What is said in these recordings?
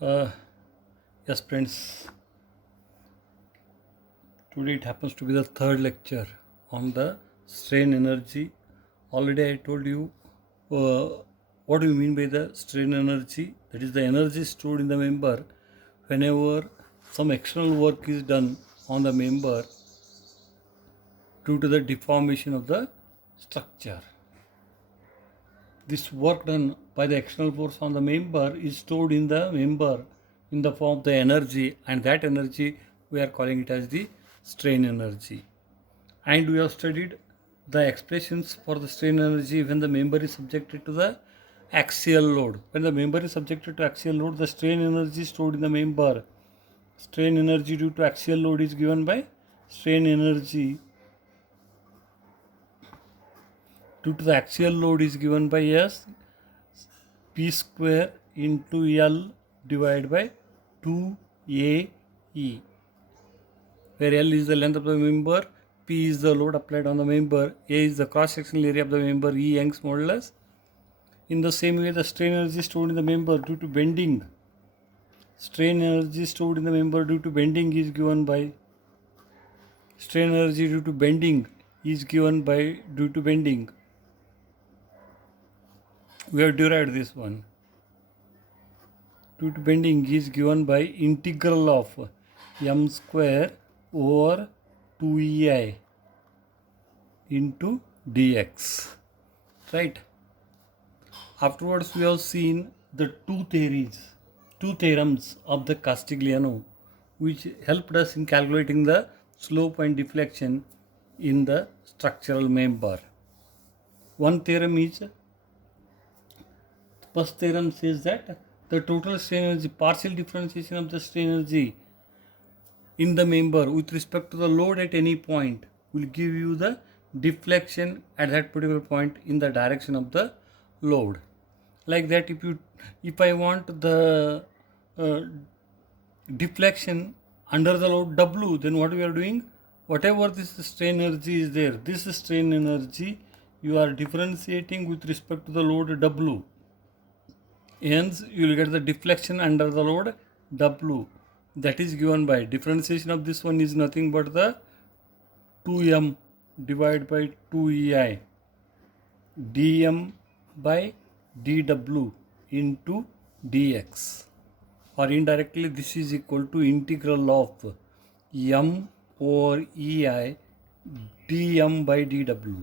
Uh, yes, friends, today it happens to be the third lecture on the strain energy. Already I told you what do you mean by the strain energy? That is the energy stored in the member whenever some external work is done on the member due to the deformation of the structure. This work done by the external force on the member is stored in the member in the form of the energy, and that energy we are calling it as the strain energy. And we have studied the expressions for the strain energy when the member is subjected to the axial load. When the member is subjected to axial load, the strain energy stored in the member, strain energy due to axial load is given by strain energy due to the axial load is given by S P square into L divided by 2AE, where L is the length of the member, P is the load applied on the member, A is the cross-sectional area of the member, E Young's modulus. In the same way, the strain energy stored in the member due to bending, strain energy stored in the member due to bending is given by strain energy due to bending is given by due to bending. We have derived this one. Due to bending is given by integral of m square over 2ei into dx. Right? Afterwards, we have seen the two theorems of the Castigliano, which helped us in calculating the slope and deflection in the structural member. One theorem is, first theorem says that the total strain energy, partial differentiation of the strain energy in the member with respect to the load at any point will give you the deflection at that particular point in the direction of the load. Like that, if I want the uh, deflection under the load W, then what we are doing, whatever this strain energy is there, this strain energy you are differentiating with respect to the load W. Hence, you will get the deflection under the load W. That is given by differentiation of this one is nothing but the 2m divided by 2ei dm by dw into dx, or indirectly this is equal to integral of m over ei dm by dw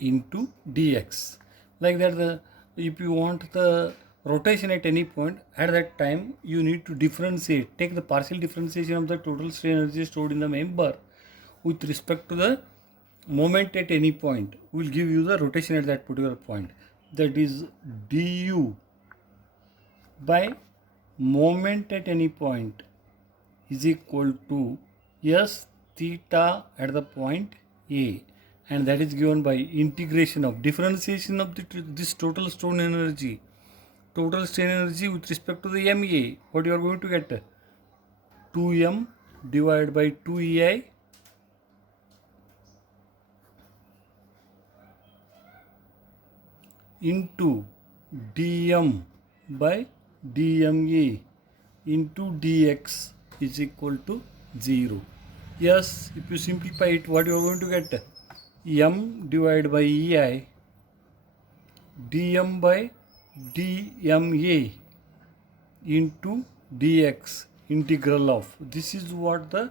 into dx. Like that, if you want the rotation at any point, at that time you need to differentiate, take the partial differentiation of the total strain energy stored in the member with respect to the moment at any point will give you the rotation at that particular point. That is du by moment at any point is equal to s theta at the point A, and that is given by integration of differentiation of this total strain energy with respect to the MA. What you are going to get? 2m divided by 2ei into dm by dma into dx is equal to 0. Yes, if you simplify it, what you are going to get? M divided by ei dm by dma into dx integral of, this is what the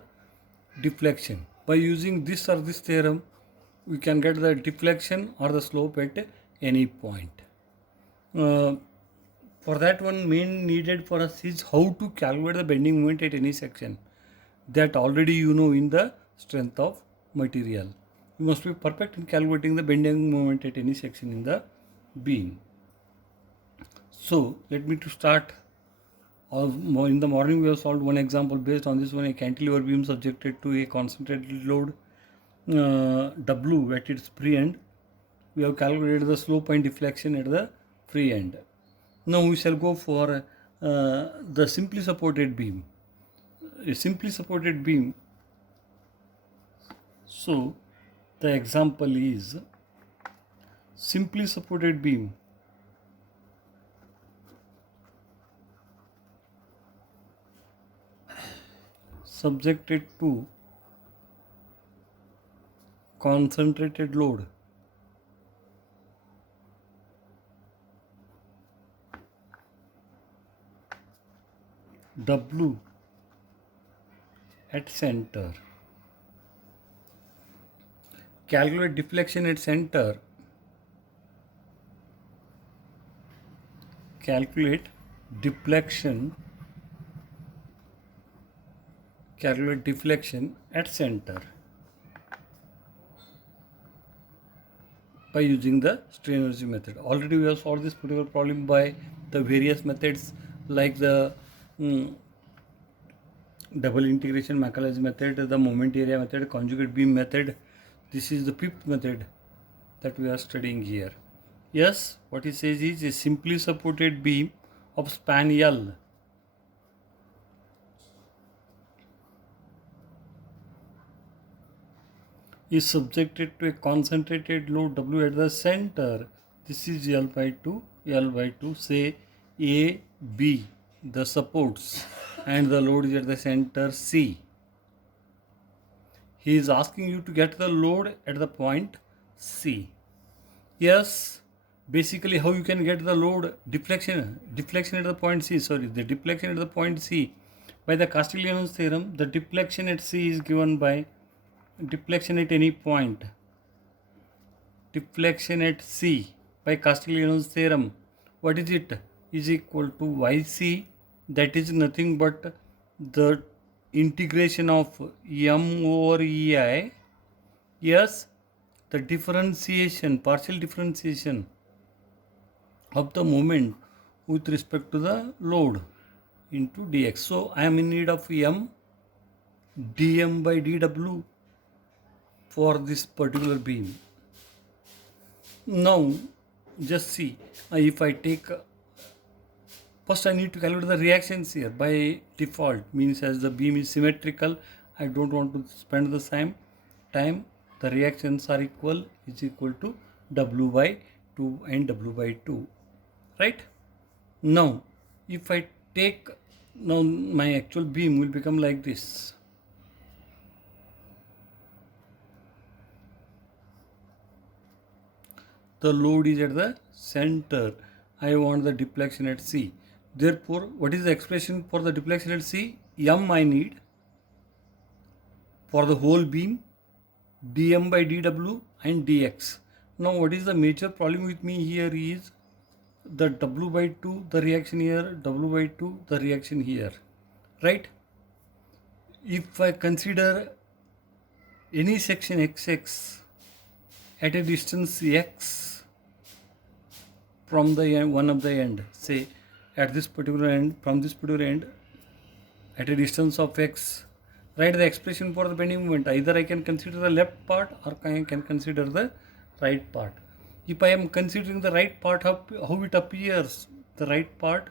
deflection. By using this or this theorem, we can get the deflection or the slope at any point. For that, one main needed for us is how to calculate the bending moment at any section. That already you know in the strength of material. You must be perfect in calculating the bending moment at any section in the beam. So let me to start. In the morning we have solved one example based on this one, a cantilever beam subjected to a concentrated load W at its free end. We have calculated the slope and deflection at the free end. Now we shall go for the simply supported beam. A simply supported beam. So the example is simply supported beam subjected to concentrated load W at center. Calculate deflection at center. Calculate deflection. Calculate deflection at center by using the strain energy method. Already we have solved this particular problem by the various methods like the double integration Maclaurin's method, the moment area method, conjugate beam method. This is the fifth method that we are studying here. Yes, what he says is a simply supported beam of span L is subjected to a concentrated load W at the center. This is L by 2, say A, B, the supports, and the load is at the center C. He is asking you to get the load at the point C. Yes, basically how you can get the load deflection at the point C, the deflection at the point C. By the Castigliano's theorem, the deflection at C is given by deflection at any point. Deflection at C by Castigliano's theorem. What is it? Is equal to YC, that is nothing but the integration of M over EI. Yes, the differentiation, partial differentiation of the moment with respect to the load into dx. So I am in need of M dm by dw for this particular beam. Now just see, if I take first I need to calculate the reactions here by default, means as the beam is symmetrical, I don't want to spend the same time. The reactions are equal, is equal to W by 2 and W by 2, right? Now if I take, now my actual beam will become like this. The load is at the center. I want the deflection at C. Therefore, what is the expression for the deflection at C? M I need for the whole beam, dm by dw and dx. Now what is the major problem with me here is the W by 2, the reaction here, W by 2, the reaction here, right? If I consider any section XX at a distance x from the end, one of the end, say at this particular end, from this particular end at a distance of x, write the expression for the bending moment. Either I can consider the left part or I can consider the right part. If I am considering the right part, how it appears, the right part,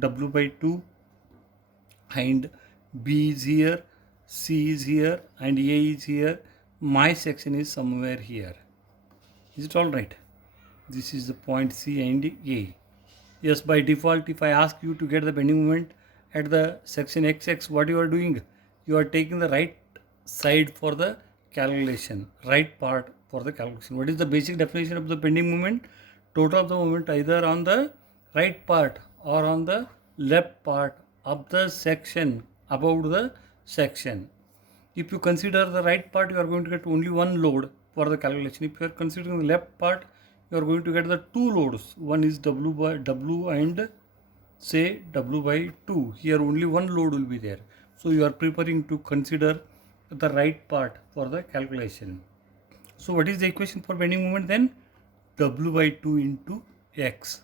W by 2 and B is here, C is here and A is here. My section is somewhere here. Is it all right? This is the point C and A. Yes, by default, if I ask you to get the bending moment at the section XX, what you are doing? You are taking the right side for the calculation, right part for the calculation. What is the basic definition of the bending moment? Total of the moment either on the right part or on the left part of the section, about the section. If you consider the right part, you are going to get only one load for the calculation. If you are considering the left part, you are going to get the two loads. One is W by W and say W by 2. Here only one load will be there. So you are preparing to consider the right part for the calculation. So what is the equation for bending moment then? W by 2 into x.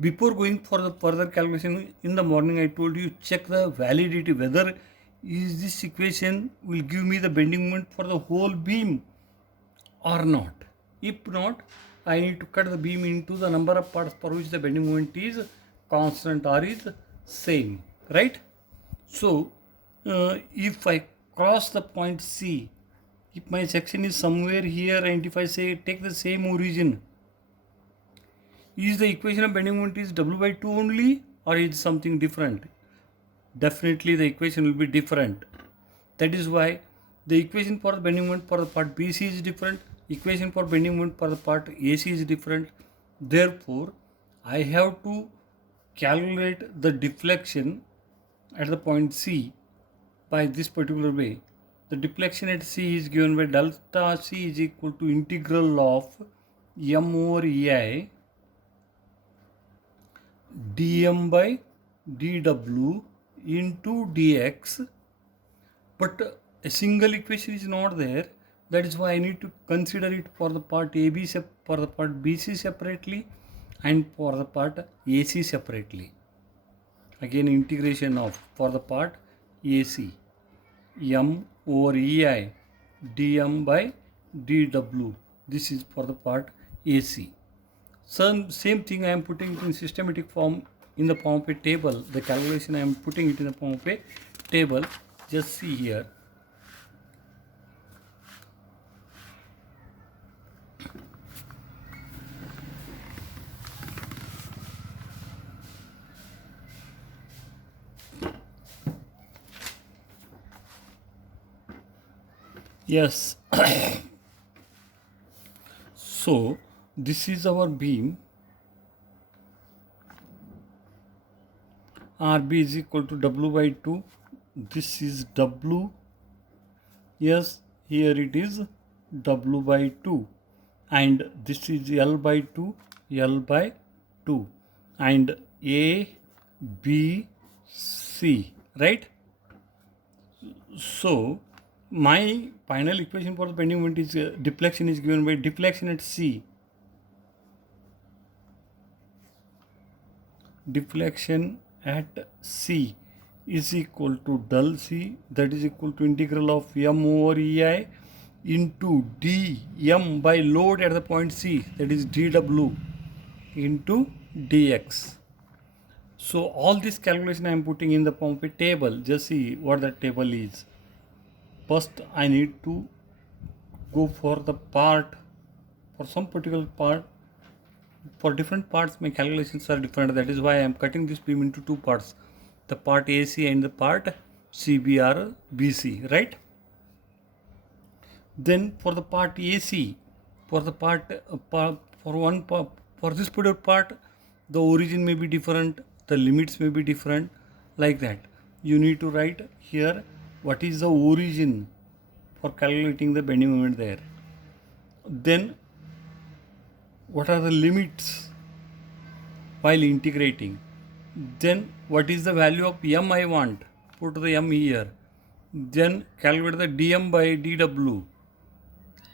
Before going for the further calculation, in the morning I told you check the validity, whether is this equation will give me the bending moment for the whole beam or not. If not, I need to cut the beam into the number of parts for which the bending moment is constant or is same, right? So if I cross the point C, if my section is somewhere here and if I say take the same origin, is the equation of bending moment is W by 2 only or is something different? definitely the equation will be different. That is why the equation for the bending moment for the part BC is different, equation for bending moment for the part AC is different. Therefore, I have to calculate the deflection at the point C by this particular way. The deflection at C is given by delta C is equal to integral of m over EI dm by dw into dx, but a single equation is not there. That is why I need to consider it for the part AB for the part BC separately and for the part AC separately. Again, integration of for the part AC m over EI dm by dw. This is for the part AC. Same thing I am putting it in systematic form in the form of a table. The calculation I am putting it in the form of a table. Just see here. Yes. So this is our beam. RB is equal to W by 2. This is W. Yes, here it is W by 2. And this is L by 2, L by 2. And A, B, C, right? So my final equation for the bending moment is deflection is given by deflection at C. Deflection at C is equal to del C, that is equal to integral of m over EI into dm by load at the point C, that is dw into dx. So all this calculation I am putting in the form of a table. Just see what that table is. First I need to go for the part, for some particular part. For different parts my calculations are different. That is why I am cutting this beam into two parts, the part AC and the part CB or BC, right? Then for the part AC, for the part for this particular part, the origin may be different, the limits may be different, like that. You need to write here what is the origin for calculating the bending moment there. Then what are the limits while integrating. Then what is the value of m I want, put the m here. Then calculate the dm by dw,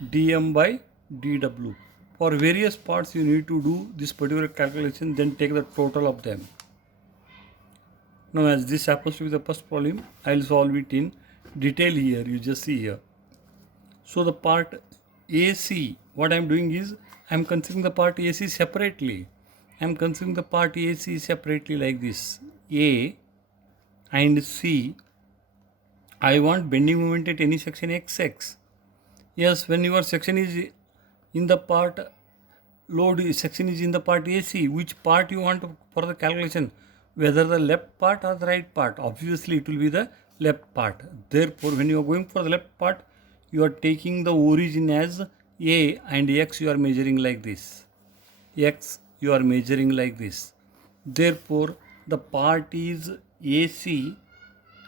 dm by dw. For various parts you need to do this particular calculation, then take the total of them. Now as this happens to be the first problem, I will solve it in detail here. You just see here. So the part AC, what I am doing is I am considering the part AC separately. I am considering the part AC separately like this. A and C, I want bending moment at any section XX. Yes, when your section is in the part load section is in the part AC, which part you want for the calculation, whether the left part or the right part? Obviously it will be the left part. Therefore when you are going for the left part, you are taking the origin as A and X you are measuring like this. X you are measuring like this. Therefore the part is AC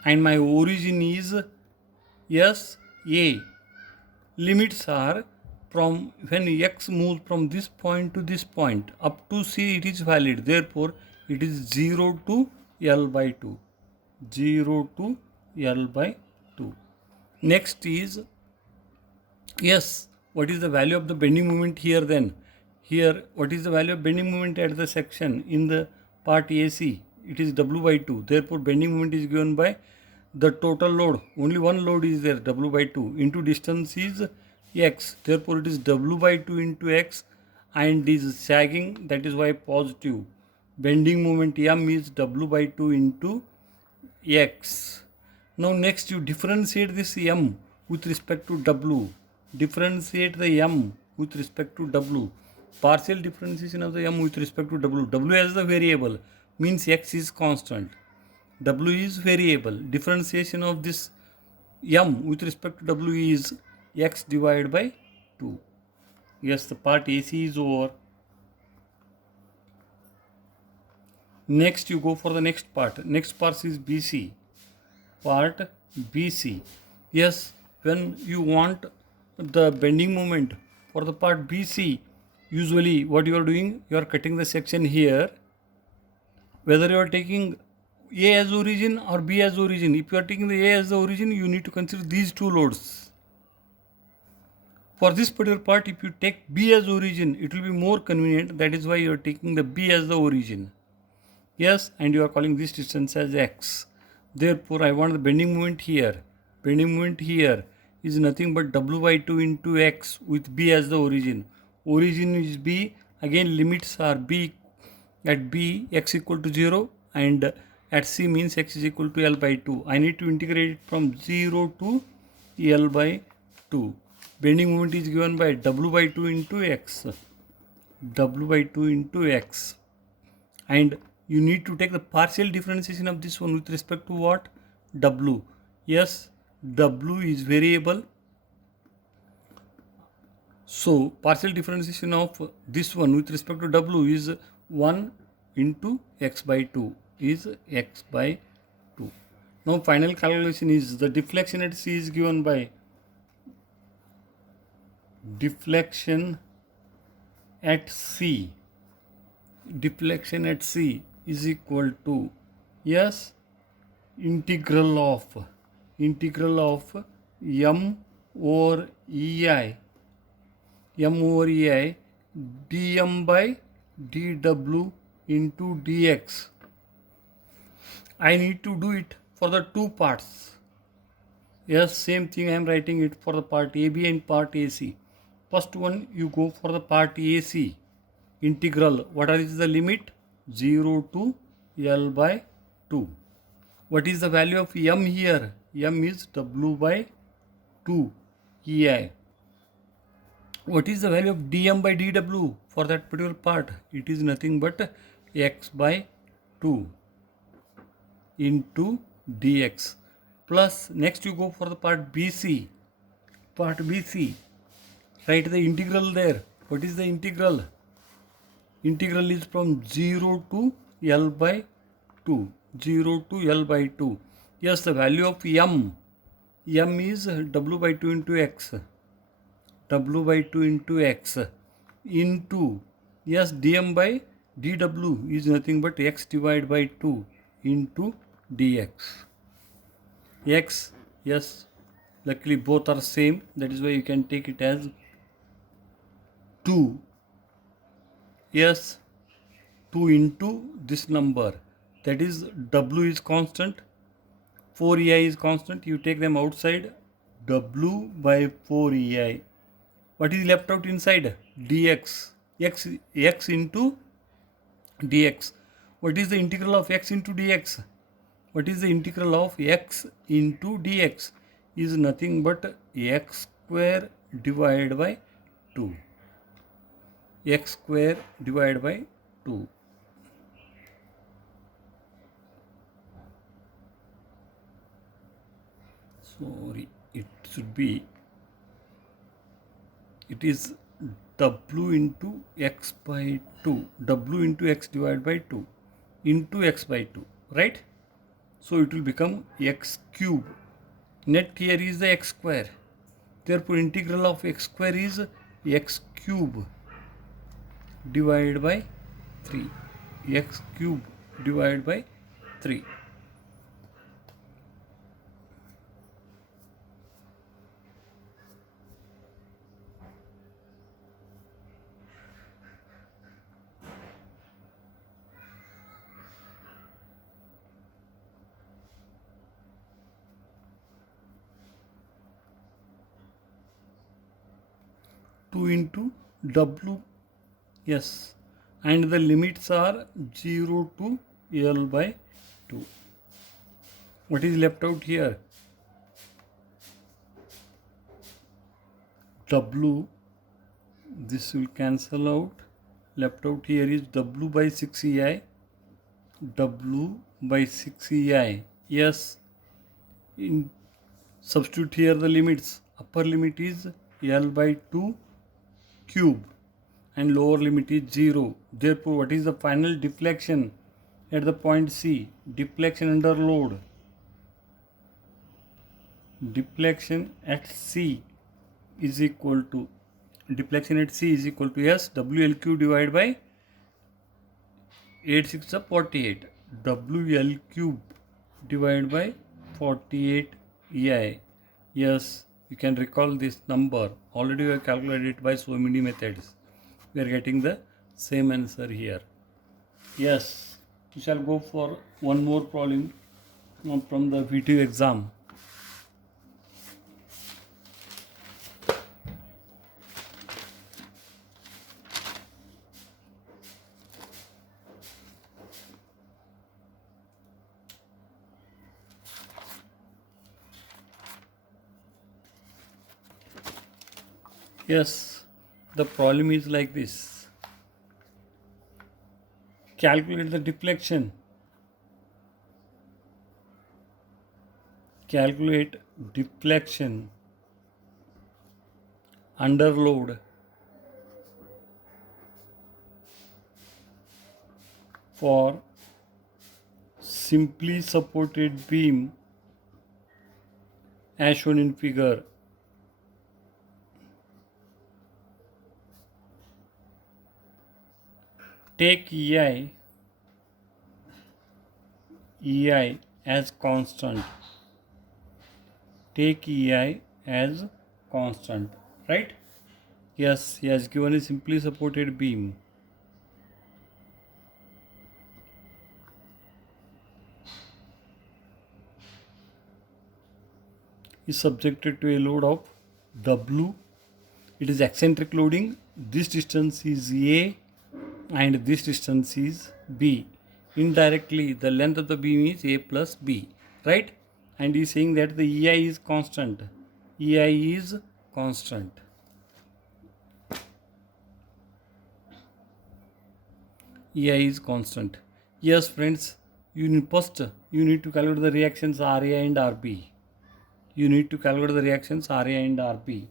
and my origin is yes A. Limits are from when X moves from this point to this point up to C, it is valid. Therefore it is 0 to L by 2. 0 to L by 2. Next is yes, what is the value of the bending moment here then? Here, what is the value of bending moment at the section in the part AC? It is W by 2. Therefore, bending moment is given by the total load. Only one load is there, W by 2. Into distance is X. Therefore, it is W by 2 into X and is sagging. That is why positive. Bending moment M is W by 2 into X. Now, next you differentiate this M with respect to W. Differentiate the M with respect to W. Partial differentiation of the M with respect to W. W as the variable means X is constant. W is variable. Differentiation of this m with respect to W is x divided by 2. Yes, the part AC is over. Next you go for the next part. Next part is BC. Part BC. Yes, when you want the bending moment for the part BC, usually what you are doing, you are cutting the section here. Whether you are taking A as origin or B as origin, if you are taking the A as the origin, you need to consider these two loads. For this particular part, if you take B as origin, it will be more convenient. That is why you are taking the B as the origin. Yes, and you are calling this distance as x. Therefore, I want the bending moment here. Bending moment here is nothing but w by 2 into x with b as the origin. Origin is b. Again, limits are b. At b, x equal to 0, and at c means x is equal to l by 2. I need to integrate it from 0 to l by 2. Bending moment is given by w by 2 into x. W by 2 into x. And you need to take the partial differentiation of this one with respect to what? W. Yes, W is variable. So partial differentiation of this one with respect to W is 1 into x by 2 is x by 2. Now final calculation is the deflection at C is given by deflection at C. Deflection at C is equal to, yes, integral of m over ei dm by dw into dx. I need to do it for the two parts. Yes, same thing I am writing it for the part AB and part AC. First one, you go for the part AC. Integral, what is the limit? 0 to L by 2. What is the value of m here? M is W by 2 EI. What is the value of dm by dw for that particular part? It is nothing but x by 2 into dx. Plus, next you go for the part BC. Part BC. Write the integral there. What is the integral? Integral is from 0 to L by 2. 0 to L by 2. Yes, the value of m. M is W by 2 into x. W by 2 into x. Into, yes, dm by dw is nothing but x divided by 2 into dx. X, yes, luckily both are same. That is why you can take it as 2. Yes, 2 into this number, that is W is constant, 4EI is constant, you take them outside, W by 4EI. What is left out inside? dx, x into dx. What is the integral of x into dx? What is the integral of x into dx? Is nothing but x square divided by 2. X square divided by 2. Sorry, it should be, it is W into x by 2. W into x divided by 2 into x by 2, right? So it will become x cube. Net here is the x square. Therefore, integral of x square is x cube divided by 3. X cube divided by 3. Two into W, yes, and the limits are 0 to L by 2. What is left out here? W, this will cancel out. Left out here is W by 6 EI. W by 6 EI. Yes, in substitute here the limits. Upper limit is L by 2 cube and lower limit is 0. Therefore, what is the final deflection at the point C? Deflection under load. Deflection at C is equal to yes, WL divided by 8 6 48. WL cube divided by 48 EI. Yes, you can recall this number. Already we have calculated it by so many methods. We are getting the same answer here. Yes, we shall go for one more problem from the VTU exam. Yes, the problem is like this. Calculate the deflection. Calculate deflection under load for simply supported beam as shown in figure. Take EI as constant. Take EI as constant, right? Yes, he has given a simply supported beam. Is subjected to a load of W. It is eccentric loading. This distance is A and this distance is B. Indirectly, the length of the beam is A plus B, right? And he is saying that the EI is constant. EI is constant. EI is constant. Yes, friends, you need to calculate the reactions RA and RB. You need to calculate the reactions RA and RB.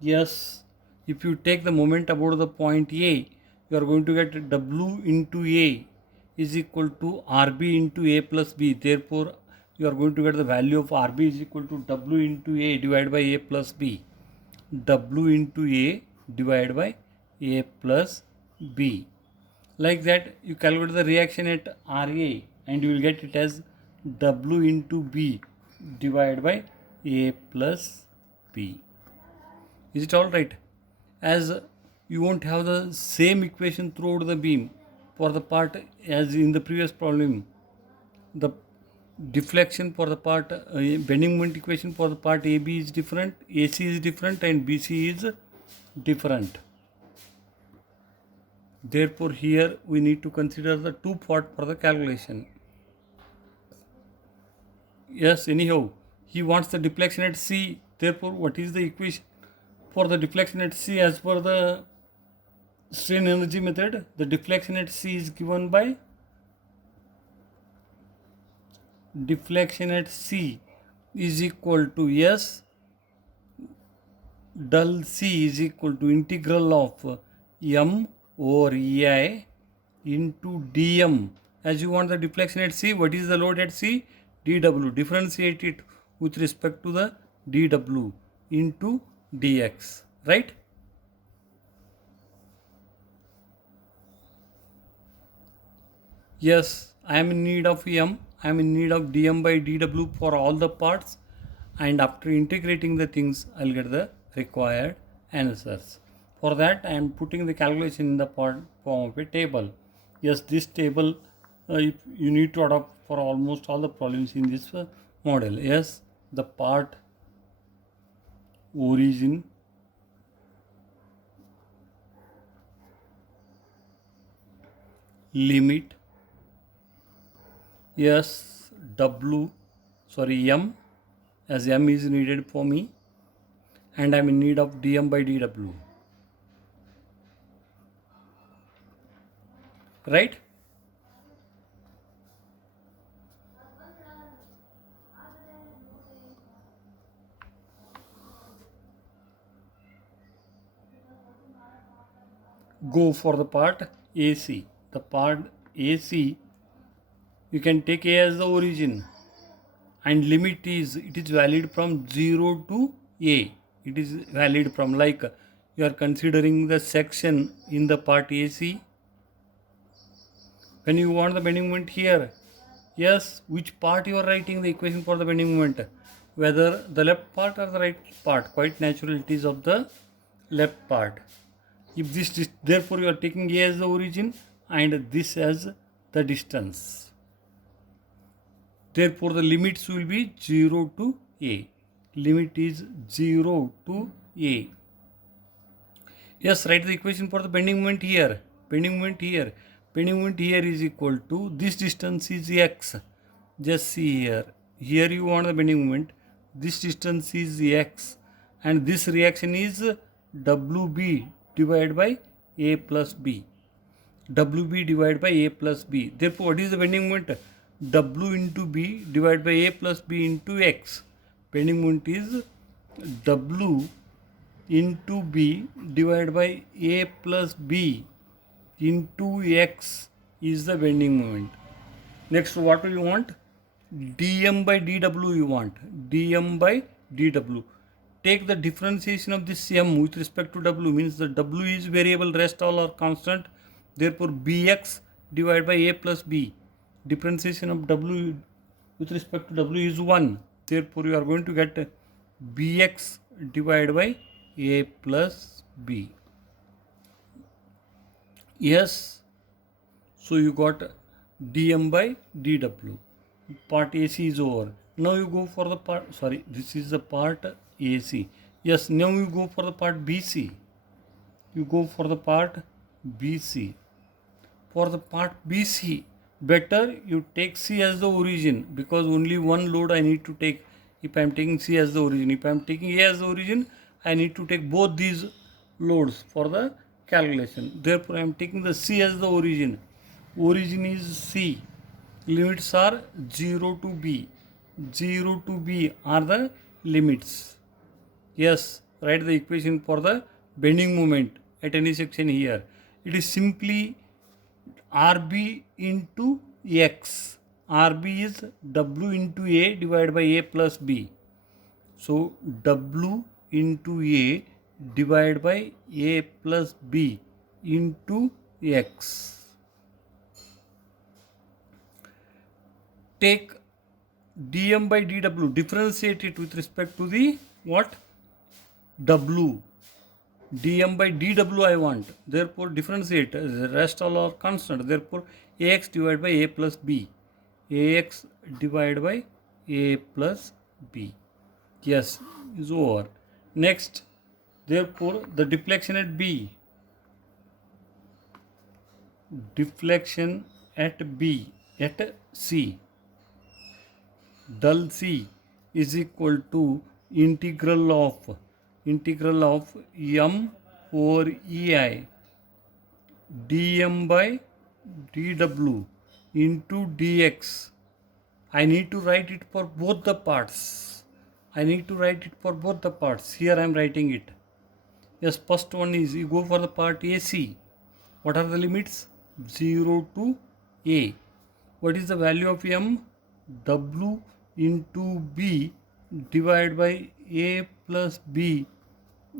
Yes, if you take the moment about the point A, you are going to get W into A is equal to RB into A plus B. Therefore, you are going to get the value of RB is equal to W into A divided by A plus B. W into A divided by A plus B. Like that, you calculate the reaction at RA and you will get it as W into B divided by A plus B. Is it all right? As you won't have the same equation throughout the beam for the part as in the previous problem. The deflection for the part, bending moment equation for the part AB is different, AC is different and BC is different. Therefore, here we need to consider the two part for the calculation. Yes, anyhow, he wants the deflection at C. Therefore, what is the equation for the deflection at C as per the strain energy method? The deflection at C is given by deflection at C is equal to S del C is equal to integral of M over EI into dm. As you want the deflection at C, what is the load at C? dW. Differentiate it with respect to the dW into dx, right? Yes, I am in need of M. I am in need of dm by dW for all the parts, and after integrating the things, I'll get the required answers. For that, I am putting the calculation in the form of a table. Yes, this table you need to adopt for almost all the problems in this model. Yes, the part origin, limit, yes, M, as M is needed for me, and I am in need of dm by dW. Right? go for the part AC. The part AC, you can take A as the origin, and limit is, it is valid from 0 to A. It is valid from, like, you are considering the section in the part AC. When you want the bending moment here, yes, which part you are writing the equation for the bending moment, whether the left part or the right part, quite natural it is of the left part. If this, therefore you are taking A as the origin and this as the distance. Therefore the limits will be 0 to A. Limit is 0 to A. Yes, write the equation for the bending moment here. Bending moment here. Bending moment here is equal to, this distance is x. Just see here. Here you want the bending moment. This distance is x. And this reaction is WB divided by A plus B. WB divided by A plus B. Therefore, what is the bending moment? W into B divided by A plus B into x. Bending moment is W into B divided by A plus B into x is the bending moment. Next, what do you want? dm by dw you want. dm by dw. Take the differentiation of this m with respect to w, means the w is variable, rest all are constant. Therefore, bx divided by a plus b. Differentiation of w with respect to w is 1. Therefore, you are going to get bx divided by a plus b. Yes, so you got dm by dw. Part AC is over. Now you go for the part, sorry, this is the part AC. Yes, now you go for the part BC. You go for the part BC. For the part BC, better you take C as the origin, because only one load I need to take if I am taking C as the origin. If I am taking A as the origin, I need to take both these loads for the calculation. Therefore, I am taking the C as the origin. Origin is C. Limits are 0 to B. 0 to B are the limits. Yes, write the equation for the bending moment at any section here. It is simply RB into X. RB is W into A divided by A plus B. So, W into A divided by A plus B into X. Take dm by dw, differentiate it with respect to the what? W. dm by dw I want. Therefore, differentiate. The rest all are constant. Therefore, ax divided by a plus b. Ax divided by a plus b. Yes, is over. Next, therefore, the deflection at B. Deflection at B, at C. Del C is equal to integral of m over ei dm by dw into dx. I need to write it for both the parts. Here I am writing it. Yes, first one is, you go for the part AC. What are the limits? 0 to A. What is the value of m? W into B divided by A plus B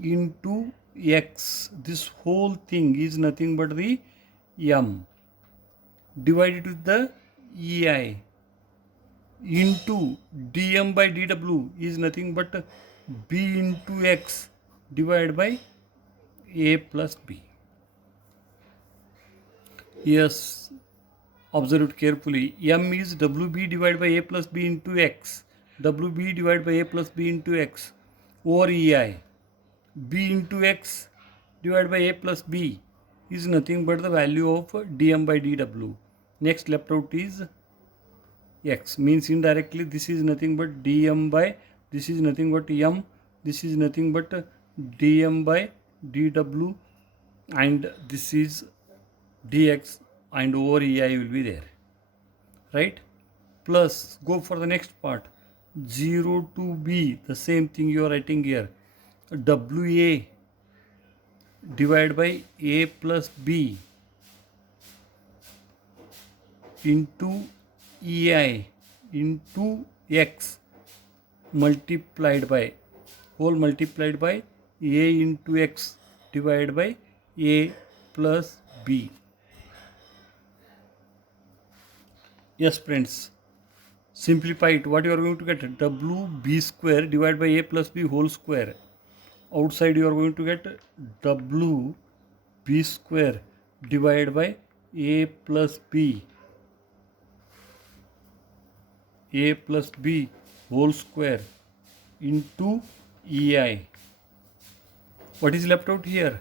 into X. This whole thing is nothing but the m divided with the EI into dm by dw is nothing but B into X divided by A plus B. Yes, observe it carefully. M is WB divided by A plus B into X. WB divided by A plus B into X over EI. B into X divided by A plus B is nothing but the value of dm by dw. Next left out is X, means indirectly this is nothing but dm by, this is nothing but m, this is nothing but dm by dw, and this is dx, and over ei will be there, right? Plus, go for the next part, 0 to b, the same thing you are writing here, wa divided by a plus b into ei into x multiplied by whole multiplied by a into x divided by a plus b. Yes friends, simplify it. What you are going to get? WB square divided by a plus b whole square. Outside you are going to get WB square divided by a plus b whole square into ei. What is left out here?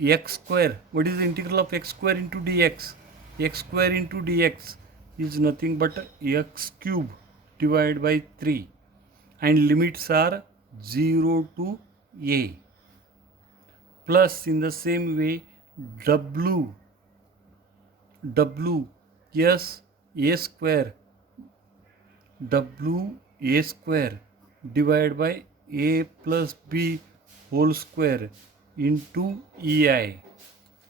X square. What is the integral of x square into dx? X square into dx is nothing but x cube divided by 3, and limits are 0 to a. Plus in the same way w yes a square a square divided by a plus b whole square into ei.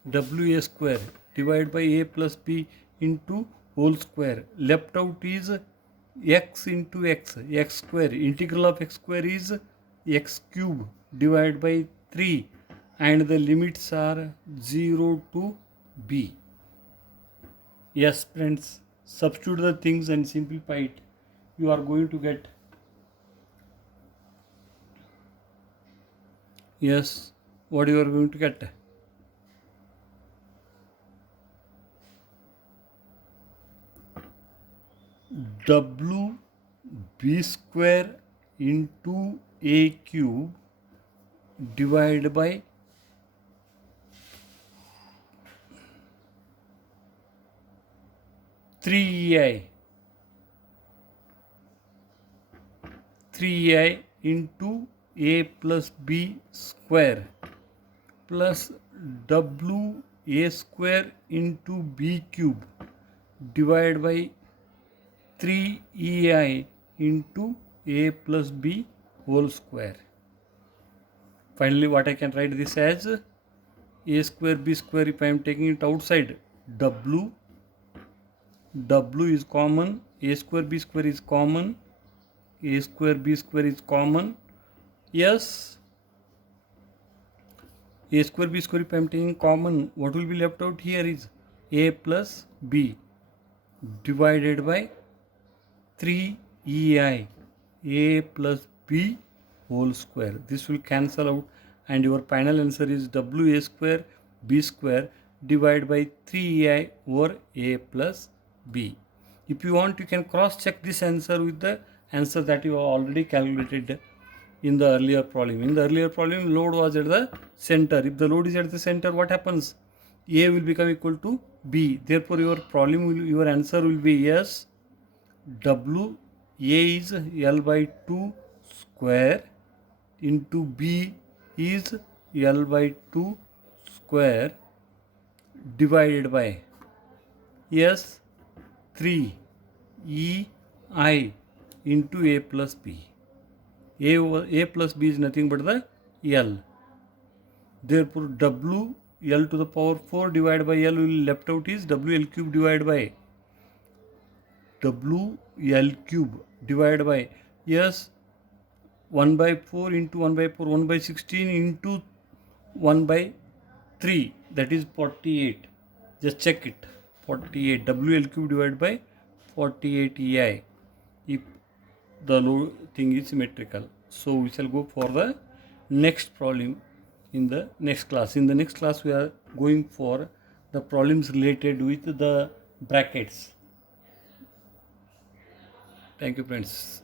A square divided by a plus b into whole square. Left out is x into x square. Integral of x square is x cube divided by 3, and the limits are 0 to b. Yes friends, substitute the things and simplify it. You are going to get, yes, what you are going to get? WB square into a cube divided by 3ei into a plus b square plus WA square into b cube divided by 3ei into a plus b whole square. Finally, what I can write this as a square b square. If I am taking it outside, w is common, a square b square is common, a square b square is common. Yes, a square b square if I am taking common, what will be left out here is a plus b divided by 3ei a plus b whole square. This will cancel out and your final answer is WA square b square divided by 3ei over a plus b. If you want, you can cross check this answer with the answer that you have already calculated in the earlier problem. In the earlier problem, load was at the center. If the load is at the center, what happens? A will become equal to B. Therefore, your answer will be yes. W A is L by 2 square into B is L by 2 square divided by yes 3 E I into A plus B. A plus B is nothing but the L. Therefore, W L to the power 4 divided by L will left out is WL cube divided by WL cube divided by yes 1 by 4 into 1 by 4 1 by 16 into 1 by 3, that is 48. Just check it, 48 WL cube divided by 48 EI if the load thing is symmetrical. So we shall go for the next problem in the next class. In the next class we are going for the problems related with the brackets. Thank you friends.